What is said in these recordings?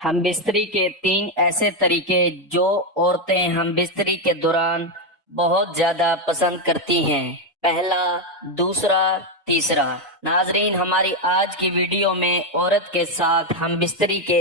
हम बिस्तरी के 3 ऐसे तरीके जो औरतें हम बिस्तरी के दौरान बहुत ज्यादा पसंद करती हैं। पहला, दूसरा, तीसरा। नाजरीन, हमारी आज की वीडियो में औरत के साथ हम बिस्तरी के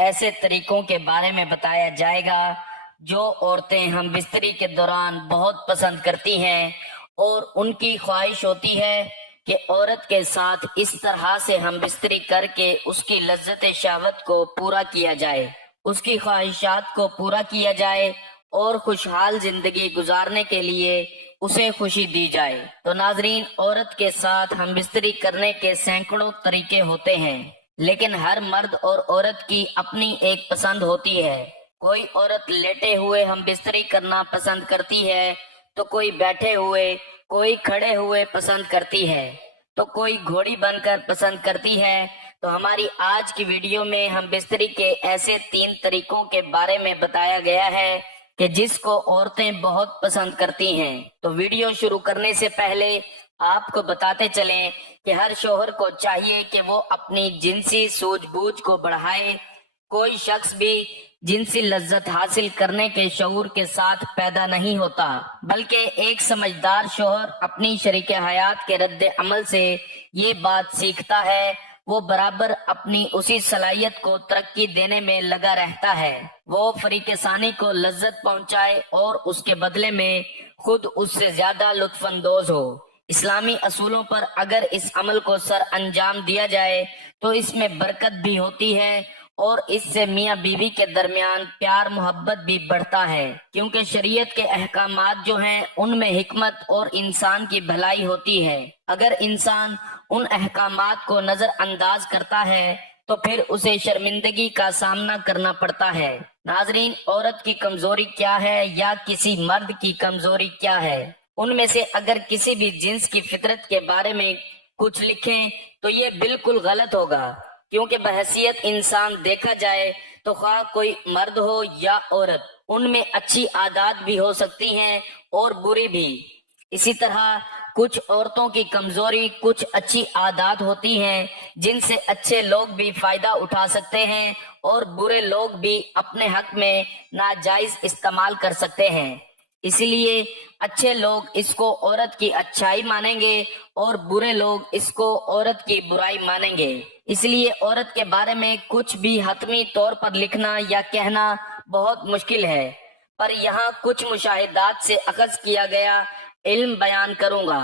ऐसे तरीकों के बारे में बताया जाएगा जो औरतें हम बिस्तरी के दौरान बहुत पसंद करती हैं और उनकी ख्वाहिश होती है कि औरत के साथ इस तरह से हम बिस्तरी करके उसकी लज्जत शहवत को पूरा किया जाए, उसकी ख्वाहिशात को पूरा किया जाए और खुशहाल जिंदगी गुजारने के लिए उसे खुशी दी जाए। तो नाजरीन, औरत के साथ हम बिस्तरी करने के सैकड़ों तरीके होते हैं, लेकिन हर मर्द और औरत की अपनी एक पसंद होती है। कोई औरत लेटे हुए हम बिस्तरी करना पसंद करती है, तो कोई बैठे हुए, कोई खड़े हुए पसंद करती है, तो कोई घोड़ी बनकर पसंद करती है। तो हमारी आज की वीडियो में हम बिस्तरी के ऐसे 3 तरीकों के बारे में बताया गया है कि जिसको औरतें बहुत पसंद करती हैं। तो वीडियो शुरू करने से पहले आपको बताते चलें कि हर शौहर को चाहिए कि वो अपनी जिनसी सूझबूझ को बढ़ाए। कोई शख्स भी जिनसी लज्जत हासिल करने के शऊर के साथ पैदा नहीं होता, बल्कि एक समझदार शौहर अपनी शरीके हयात के रद्द अमल से ये बात सीखता है। वो बराबर अपनी उसी सलाहियत को तरक्की देने में लगा रहता है। वो फरीके सानी को लज्जत पहुंचाए और उसके बदले में खुद उससे ज्यादा लुत्फानंदोज हो। इस्लामी असूलों पर अगर इस अमल को सर अंजाम दिया जाए तो इसमें बरकत भी होती है और इससे मियाँ बीवी के दरमियान प्यार मोहब्बत भी बढ़ता है, क्योंकि शरीयत के अहकामात जो हैं उनमें हिकमत और इंसान की भलाई होती है। अगर इंसान उन अहकामात को नजरअंदाज करता है तो फिर उसे शर्मिंदगी का सामना करना पड़ता है। नाजरीन, औरत की कमजोरी क्या है या किसी मर्द की कमजोरी क्या है? उनमें से अगर किसी भी जिन्स की फितरत के बारे में कुछ लिखें तो ये बिल्कुल गलत होगा, क्योंकि बहैसियत इंसान देखा जाए तो ख्वाह कोई मर्द हो या औरत, उनमें अच्छी आदत भी हो सकती हैं और बुरी भी। इसी तरह कुछ औरतों की कमजोरी कुछ अच्छी आदत होती हैं जिनसे अच्छे लोग भी फायदा उठा सकते हैं और बुरे लोग भी अपने हक में नाजायज इस्तेमाल कर सकते हैं। इसलिए अच्छे लोग इसको औरत की अच्छाई मानेंगे और बुरे लोग इसको औरत की बुराई मानेंगे। इसलिए औरत के बारे में कुछ भी हतमी तौर पर लिखना या कहना बहुत मुश्किल है, पर यहाँ कुछ मुशाहिदात से अखज़ किया गया इल्म बयान करूंगा।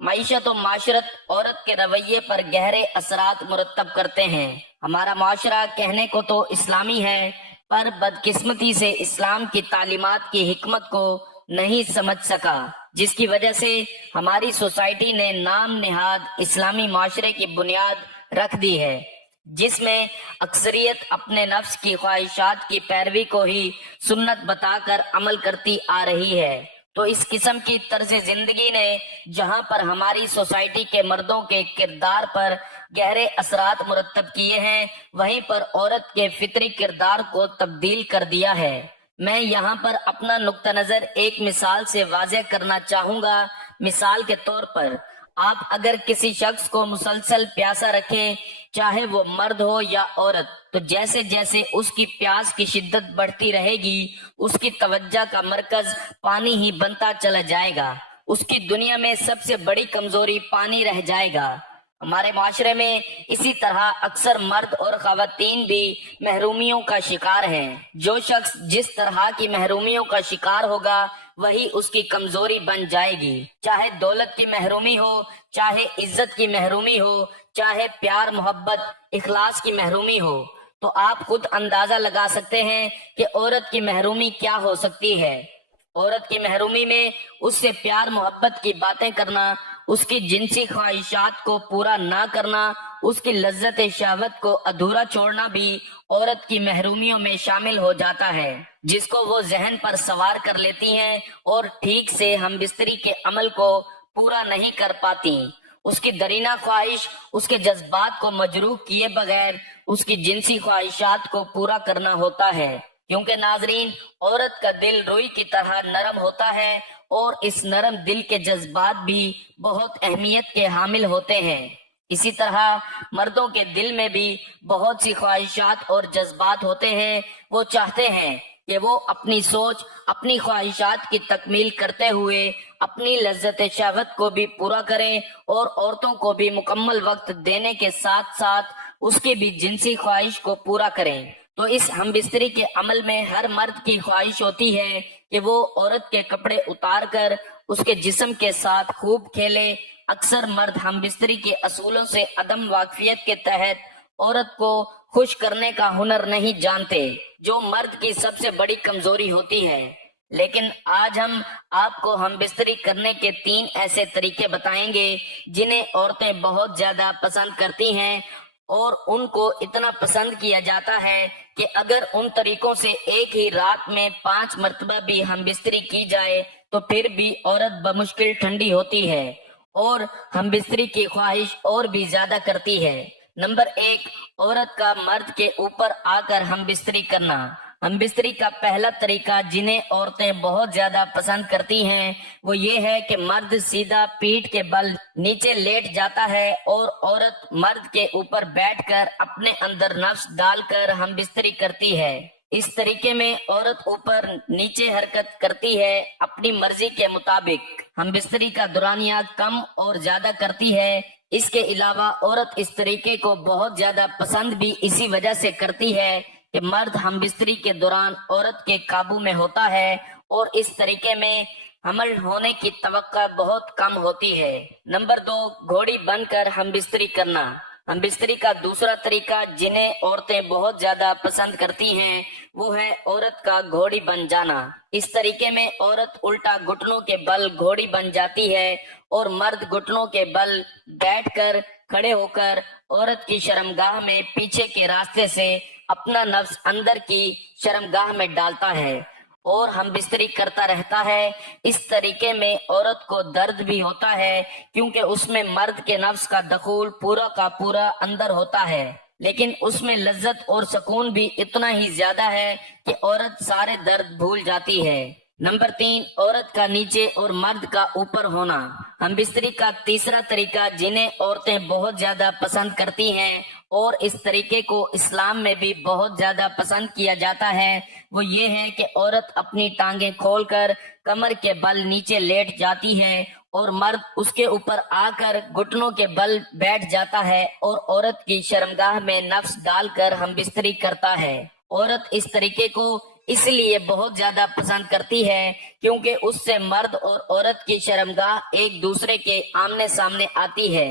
मईशत और माशरत औरत के रवैये पर गहरे असरात मुरतब करते हैं। हमारा माशरा कहने को तो इस्लामी है, पर बदकिस्मती से इस्लाम की तालीमात की हिकमत को नहीं समझ सका, जिसकी वजह से हमारी सोसाइटी ने नाम निहाद इस्लामी माशरे की बुनियाद रख दी है, जिसमें अक्सरियत अपने नफ्स की ख्वाहिशात की पैरवी को ही सुन्नत बताकर अमल करती आ रही है। तो इस किस्म की तर्ज जिंदगी ने जहां पर हमारी सोसाइटी के मर्दों के किरदार पर गहरे असरात मुरतब किए हैं, वहीं पर औरत के फितरी किरदार को तब्दील कर दिया है। मैं यहाँ पर अपना नुक्ता नजर एक मिसाल से वाज़ेह करना चाहूंगा। मिसाल के तौर पर आप अगर किसी शख्स को मुसलसल प्यासा रखें, चाहे वो मर्द हो या औरत, तो जैसे जैसे उसकी प्यास की शिद्दत बढ़ती रहेगी उसकी तवज्जो का मरकज पानी ही बनता चला जाएगा। उसकी दुनिया में सबसे बड़ी कमजोरी पानी रह जाएगा। हमारे माशरे में इसी तरह अक्सर मर्द और खवातीन भी महरूमियों का शिकार हैं। जो शख्स जिस तरह की महरूमियों का शिकार होगा वही उसकी कमजोरी बन जाएगी। चाहे दौलत की महरूमी हो, चाहे इज्जत की महरूमी हो, चाहे प्यार मोहब्बत इखलास की महरूमी हो, तो आप खुद अंदाजा लगा सकते हैं कि औरत की महरूमी क्या हो सकती है। औरत की महरूमी में उससे प्यार मोहब्बत की बातें करना, उसकी जिनसी ख्वाहिशात को पूरा ना करना, उसकी लज्जत शहवत को अधूरा छोड़ना भी औरत की महरूमियों में शामिल हो जाता है, जिसको वो जहन पर सवार कर लेती हैं और ठीक से हम बिस्तरी के अमल को पूरा नहीं कर पाती। उसकी दरीना ख्वाहिश उसके जज्बात को मजरूह किए बगैर उसकी जिनसी ख्वाहिशात को पूरा करना होता है, क्योंकि नाजरीन, औरत का दिल रुई की तरह नरम होता है और इस नरम दिल के जज्बात भी बहुत अहमियत के हामिल होते हैं। इसी तरह मर्दों के दिल में भी बहुत सी ख्वाहिशात और जज्बात होते हैं। वो चाहते हैं कि वो अपनी सोच, अपनी ख्वाहिशात की तकमील करते हुए अपनी लज्जत शहवत को भी पूरा करें और औरतों को भी मुकम्मल वक्त देने के साथ साथ उसकी भी जिनसी ख्वाहिश को पूरा करें। तो इस हमबिस्तरी के अमल में हर मर्द की ख्वाहिश होती है कि वो औरत के कपड़े उतार कर उसके जिस्म के साथ खूब खेले। अक्सर मर्द हमबिस्तरी के असूलों से अदम वाकफियत के तहत औरत को खुश करने का हुनर नहीं जानते, जो मर्द की सबसे बड़ी कमजोरी होती है। लेकिन आज हम आपको हमबिस्तरी करने के 3 ऐसे तरीके बताएंगे जिन्हें औरतें बहुत ज्यादा पसंद करती हैं और उनको इतना पसंद किया जाता है कि अगर उन तरीकों से एक ही रात में 5 मर्तबा भी हमबिस्तरी की जाए तो फिर भी औरत बमुश्किल ठंडी होती है और हमबिस्तरी की ख्वाहिश और भी ज्यादा करती है। नंबर 1, औरत का मर्द के ऊपर आकर हमबिस्तरी करना। हमबिस्तरी का पहला तरीका जिन्हें औरतें बहुत ज्यादा पसंद करती हैं वो ये है कि मर्द सीधा पीठ के बल नीचे लेट जाता है और औरत मर्द के ऊपर बैठकर अपने अंदर नफ्स डालकर हमबिस्तरी करती है। इस तरीके में औरत ऊपर नीचे हरकत करती है अपनी मर्जी के मुताबिक। हमबिस्तरी का दौरानिया कम और ज्यादा करती है। इसके अलावा औरत इस तरीके को बहुत ज्यादा पसंद भी इसी वजह से करती है कि मर्द हमबिस्तरी के दौरान औरत के काबू में होता है और इस तरीके में हमल होने की तवक्का बहुत कम होती है। नंबर 2, घोड़ी बनकर हमबिस्तरी करना। हमबिस्तरी का दूसरा तरीका जिन्हें औरतें बहुत ज्यादा पसंद करती हैं वो है औरत का घोड़ी बन जाना। इस तरीके में औरत उल्टा घुटनों के बल घोड़ी बन जाती है और मर्द घुटनों के बल बैठकर खड़े होकर औरत की शर्मगाह में पीछे के रास्ते से अपना नफ्स अंदर की शर्मगाह में डालता है और हमबिस्तरी करता रहता है। इस तरीके में औरत को दर्द भी होता है क्योंकि उसमें मर्द के नफ्स का दखूल पूरा का पूरा अंदर होता है, लेकिन उसमें लज्जत और सुकून भी इतना ही ज्यादा है कि औरत सारे दर्द भूल जाती है। नंबर 3, औरत का नीचे और मर्द का ऊपर होना। हमबिस्तरी का तीसरा तरीका जिन्हें औरतें बहुत ज्यादा पसंद करती हैं और इस तरीके को इस्लाम में भी बहुत ज्यादा पसंद किया जाता है वो ये है कि औरत अपनी टांगें खोलकर कमर के बल नीचे लेट जाती है और मर्द उसके ऊपर आकर घुटनों के बल बैठ जाता है और औरत की शर्मगाह में नफ्स डालकर हमबिस्तरी करता है। औरत इस तरीके को इसलिए बहुत ज्यादा पसंद करती है क्योंकि उससे मर्द और औरत की शर्मगाह एक दूसरे के आमने सामने आती है।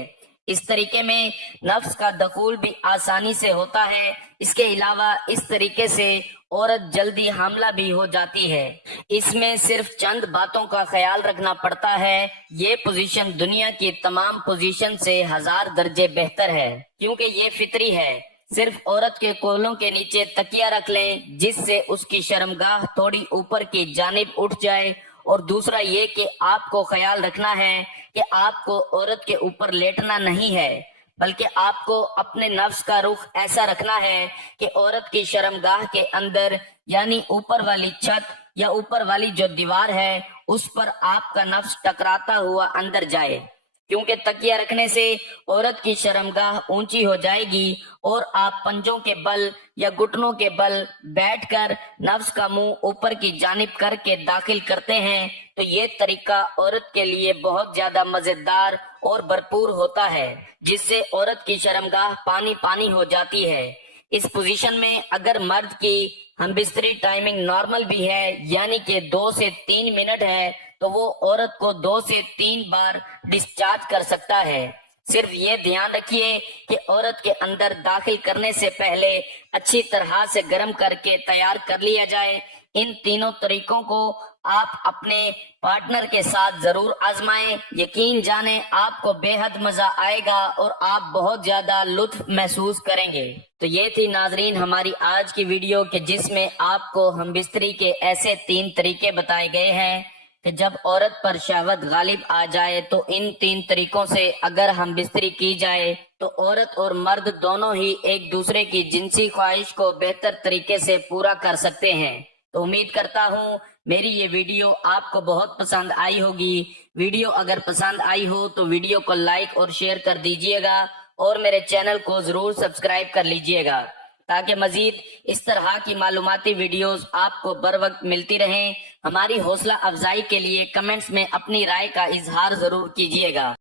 इस तरीके में नफ्स का दखूल भी आसानी से होता है। इसके अलावा इस तरीके से औरत जल्दी हामला भी हो जाती है। इसमें सिर्फ चंद बातों का ख्याल रखना पड़ता है। ये पोजीशन दुनिया की तमाम पोजीशन से 1000 दर्जे बेहतर है क्योंकि ये फितरी है। सिर्फ औरत के कोलों के नीचे तकिया रख लें जिससे उसकी शर्मगाह थोड़ी ऊपर की जानिब उठ जाए। और दूसरा ये कि आपको ख्याल रखना है कि आपको औरत के ऊपर लेटना नहीं है बल्कि आपको अपने नफ्स का रुख ऐसा रखना है कि औरत की शर्मगाह के अंदर यानी ऊपर वाली छत या ऊपर वाली जो दीवार है उस पर आपका नफ्स टकराता हुआ अंदर जाए, क्योंकि तकिया रखने से औरत की शर्मगाह ऊंची हो जाएगी और आप पंजों के बल या घुटनों के बल बैठकर नफ्स का मुंह ऊपर की जानिब करके दाखिल करते हैं तो ये तरीका औरत के लिए बहुत ज्यादा मजेदार और भरपूर होता है जिससे औरत की शर्मगाह पानी पानी हो जाती है। इस पोजीशन में अगर मर्द की हमबिस्तरी टाइमिंग नॉर्मल भी है यानी कि 2 से 3 मिनट है तो वो औरत को 2 से 3 बार डिस्चार्ज कर सकता है। सिर्फ ये ध्यान रखिए कि औरत के अंदर दाखिल करने से पहले अच्छी तरह से गर्म करके तैयार कर लिया जाए। इन तीनों तरीकों को आप अपने पार्टनर के साथ जरूर आजमाएं। यकीन जाने आपको बेहद मजा आएगा और आप बहुत ज्यादा लुत्फ महसूस करेंगे। तो ये थी नाजरीन हमारी आज की वीडियो के जिसमें आपको हमबिस्तरी के ऐसे 3 तरीके बताए गए हैं कि जब औरत पर शहवत गालिब आ जाए तो इन 3 तरीकों से अगर हमबिस्तरी की जाए तो औरत और मर्द दोनों ही एक दूसरे की जिनसी ख्वाहिश को बेहतर तरीके से पूरा कर सकते हैं। तो उम्मीद करता हूँ मेरी ये वीडियो आपको बहुत पसंद आई होगी। वीडियो अगर पसंद आई हो तो वीडियो को लाइक और शेयर कर दीजिएगा اور میرے چینل کو ضرور سبسکرائب کر لیجئے گا تاکہ مزید اس طرح کی معلوماتی ویڈیوز آپ کو بر وقت ملتی رہیں۔ ہماری حوصلہ افزائی کے لیے کمنٹس میں اپنی رائے کا اظہار ضرور کیجئے گا۔